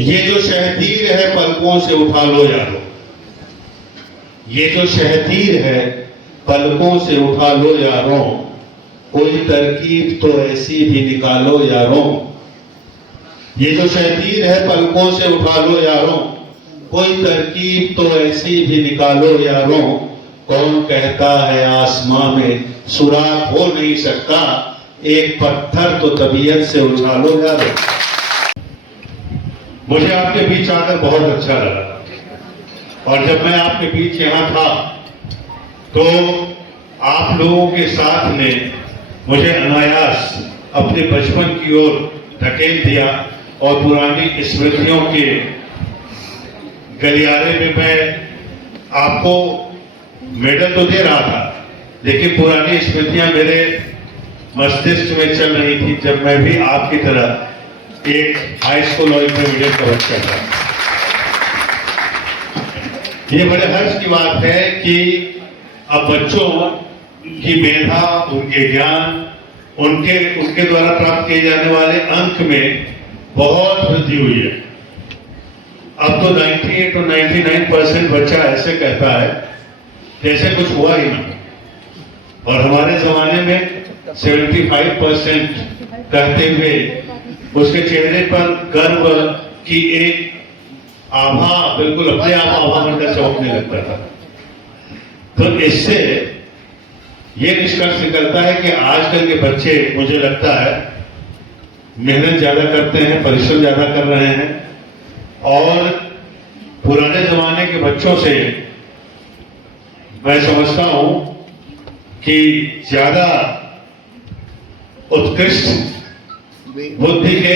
ये जो शहतीर है पलकों से उठा लो यारो, ये जो शहतीर है पलकों से उठा लो यारों, कोई तरकीब तो ऐसी भी निकालो यारों। ये जो शहतीर है पलकों से उठा लो यारों, कोई तरकीब तो ऐसी भी निकालो यारों। कौन कहता है आसमां में सुराख हो नहीं सकता, एक पत्थर तो तबीयत से उछालो यारों। मुझे आपके बीच आकर बहुत अच्छा लगा, और जब मैं आपके बीच यहाँ था तो आप लोगों के साथ ने मुझे अनायास अपने बचपन की ओर धकेल दिया, और पुरानी स्मृतियों के गलियारे में मैं आपको मेडल तो दे रहा था, लेकिन पुरानी स्मृतियां मेरे मस्तिष्क में चल रही थी जब मैं भी आपकी तरह एक हाई स्कूल और इंटरमीडिएट का बच्चा था। ये बड़े हर्ष की बात है कि अब बच्चों की मेधा, उनके ज्ञान, उनके द्वारा प्राप्त किए जाने वाले अंक में बहुत वृद्धि हुई है। अब तो 98 और 99% बच्चा ऐसे कहता है जैसे कुछ हुआ ही ना, और हमारे जमाने में 75% कहते हुए उसके चेहरे पर गर्व की एक आभा बिल्कुल अपने आप आभा बनकर चमकने लगता था। तो इससे ये निष्कर्ष निकलता है कि आजकल के बच्चे, मुझे लगता है, मेहनत ज्यादा करते हैं, परिश्रम ज्यादा कर रहे हैं, और पुराने जमाने के बच्चों से मैं समझता हूं कि ज्यादा उत्कृष्ट बुद्धि के,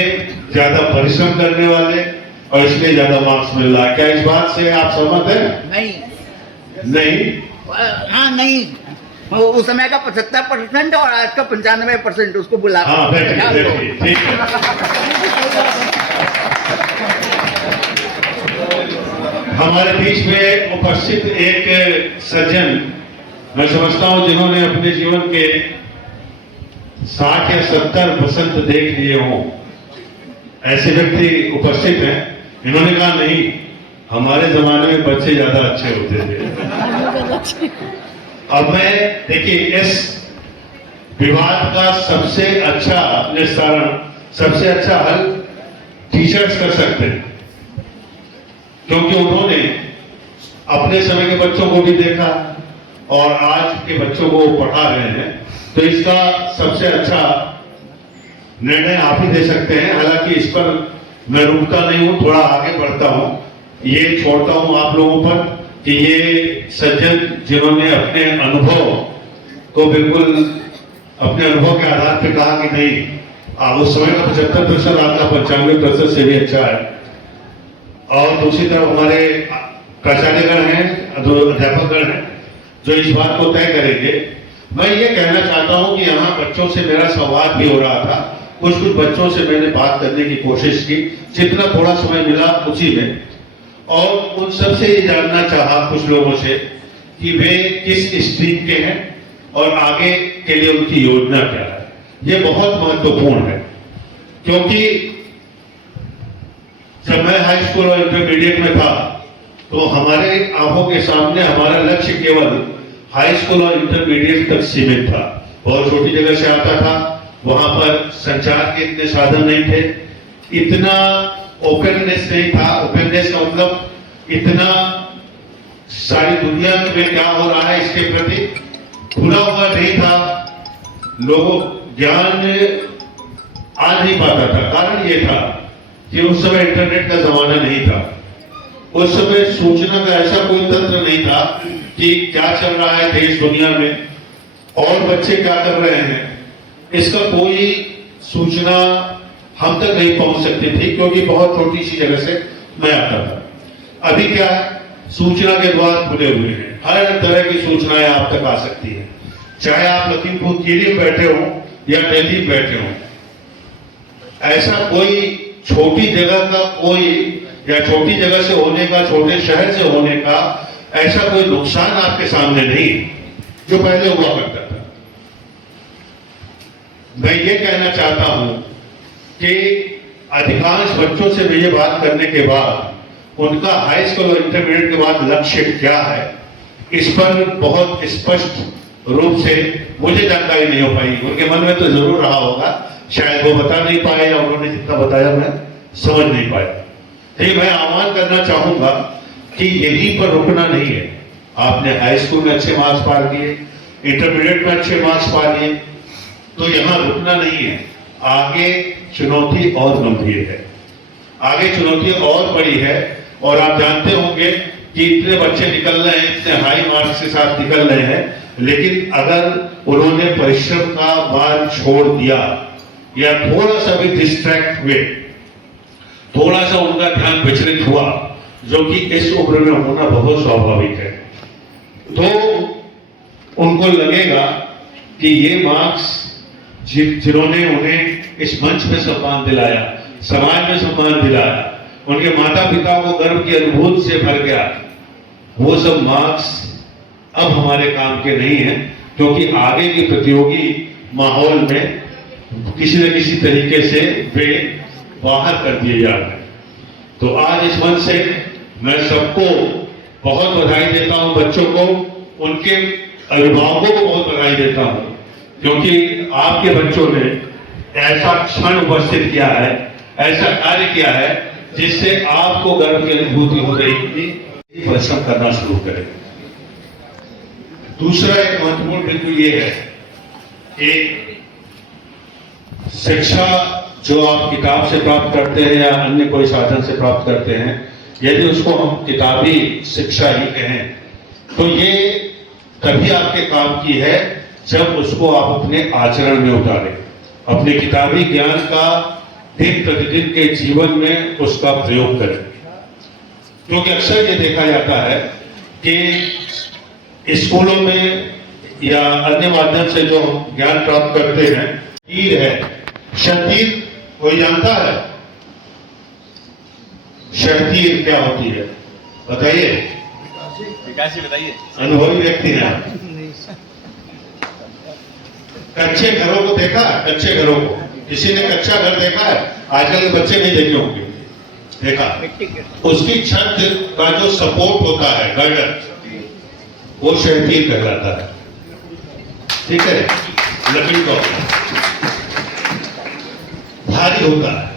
ज्यादा परिश्रम करने वाले, और इसलिए ज्यादा मार्क्स मिल रहा है। क्या इस बात से आप सहमत हैं? नहीं। हाँ, नहीं, उस समय का 75% और आज का 95% उसको बुला। हाँ, बैठिए, ठीक है। हमारे बीच में उपस्थित एक सज्जन, मैं समझता हूं जिन्होंने अपने जीवन के 60 या 70 बसंत देख लिए हों, ऐसे व्यक्ति उपस्थित हैं। इन्होंने कहा नहीं, हमारे जमाने में बच्चे ज्यादा अच्छे होते थे। अब मैं देखिए, इस विवाद का सबसे अच्छा निस्तारण, सबसे अच्छा हल टीचर्स कर सकते हैं, क्योंकि उन्होंने अपने समय के बच्चों को भी देखा और आज के बच्चों को पढ़ा रहे हैं। तो इसका सबसे अच्छा निर्णय आप ही दे सकते हैं। हालांकि इस पर मैं रुकता नहीं हूं, थोड़ा आगे बढ़ता हूं। ये छोड़ता हूं आप लोगों पर कि ये सज्जन जिन्होंने अपने अनुभव को बिल्कुल अपने अनुभव के आधार पर कहा कि नहीं, उस समय का 75% आपका 95% से भी अच्छा है। और दूसरी तरफ हमारे प्राचार्यगण हैं, अध्यापकगण हैं, जो इस बात को तय करेंगे। मैं ये कहना चाहता हूं कि यहाँ बच्चों से मेरा संवाद भी हो रहा था, कुछ बच्चों से मैंने बात करने की कोशिश की, जितना थोड़ा समय मिला उसी में, और उन सबसे ये जानना चाहा कुछ लोगों से कि वे किस स्ट्रीम के हैं और आगे के लिए उनकी योजना क्या है। ये बहुत महत्वपूर्ण है, क्योंकि जब मैं हाई स्कूल और इंटरमीडिएट में था तो हमारे आंखों के सामने हमारा लक्ष्य केवल हाई स्कूल और इंटरमीडिएट तक सीमित था। बहुत छोटी जगह से आता था, वहां पर संचार के इतने साधन नहीं थे, इतना ओपननेस नहीं था। ओपननेस का मतलब इतना सारी दुनिया में क्या हो रहा है इसके प्रति खुला हुआ नहीं था, लोगों ज्ञान आ नहीं पाता था। कारण ये था कि उस समय इंटरनेट का जमाना नहीं था, उस समय सूचना का ऐसा कोई तंत्र नहीं था कि क्या चल रहा है देश दुनिया में और बच्चे क्या कर रहे हैं, इसका कोई सूचना हम तक नहीं पहुंच सकती थी, क्योंकि बहुत छोटी सी जगह से मैं आता था। अभी क्या है, सूचना के द्वार खुले हुए हैं, हर तरह की सूचनाएं आप तक आ सकती है, चाहे आप लखीमपुर खीरी में बैठे हो या दिल्ली में बैठे हो। ऐसा कोई छोटी जगह का कोई, या छोटी जगह से होने का, छोटे शहर से होने का ऐसा कोई नुकसान आपके सामने नहीं जो पहले हुआ करता था। मैं ये कहना चाहता हूं कि अधिकांश बच्चों से मैं ये बात करने के बाद उनका हाई स्कूल और इंटरमीडिएट के बाद लक्ष्य क्या है, इस पर बहुत स्पष्ट रूप से मुझे जानकारी नहीं हो पाई। उनके मन में तो जरूर रहा होगा, शायद वो बता नहीं पाए या उन्होंने जितना बताया मैं समझ नहीं पाया। लेकिन मैं आह्वान करना चाहूंगा कि यहीं पर रुकना नहीं है। आपने हाई स्कूल में अच्छे मार्क्स पा लिए, इंटरमीडिएट में अच्छे मार्क्स पा लिए, तो यहाँ रुकना नहीं है। आगे चुनौती और गंभीर है, आगे चुनौती और बड़ी है। और आप जानते होंगे कि इतने बच्चे निकल रहे हैं, इतने हाई मार्क्स के साथ निकल रहे हैं, लेकिन अगर उन्होंने परिश्रम का मार्ग छोड़ दिया या थोड़ा सा भी डिस्ट्रैक्ट हुए, थोड़ा सा उनका ध्यान विचलित हुआ, जो कि इस उम्र में होना बहुत स्वाभाविक है, तो उनको लगेगा कि ये मार्क्स जिन्होंने उन्हें इस मंच में सम्मान दिलाया, समाज में सम्मान दिलाया, उनके माता पिता को गर्व की अनुभूति से भर गया, वो सब मार्क्स अब हमारे काम के नहीं हैं, क्योंकि आगे के प्रतियोगी माहौल में किसी न किसी तरीके से वे बाहर कर दिए जा रहे हैं। तो आज इस मंच से मैं सबको बहुत बधाई देता हूं, बच्चों को, उनके अभिभावकों को बहुत बधाई देता हूं, क्योंकि आपके बच्चों ने ऐसा क्षण उपस्थित किया है, ऐसा कार्य किया है, जिससे आपको गर्व की अनुभूति हो रही थी, परिश्रम करना शुरू करें। दूसरा एक महत्वपूर्ण बिंदु ये है कि शिक्षा जो आप किताब से प्राप्त करते हैं या अन्य कोई साधन से प्राप्त करते हैं, यदि उसको हम किताबी शिक्षा ही कहें, तो ये तभी आपके काम की है जब उसको आप अपने आचरण में उतारें, अपने किताबी ज्ञान का दिन प्रतिदिन के जीवन में उसका प्रयोग करें। क्योंकि अक्सर ये देखा जाता है कि स्कूलों में या अन्य माध्यम से जो ज्ञान प्राप्त करते हैं, तीर है, शतीर कोई जानता है? शतीर क्या होती है बताइए, बताइए। अनुभवी व्यक्ति हैं आप। कच्चे घरों को देखा, कच्चे घरों को किसी ने कच्चा घर देखा है? आजकल के बच्चे नहीं देखे होंगे, देखा? उसकी छत का जो सपोर्ट होता है, गर्डर, वो शहतीर कहलाता है, ठीक है? लकड़ी का भारी होता है।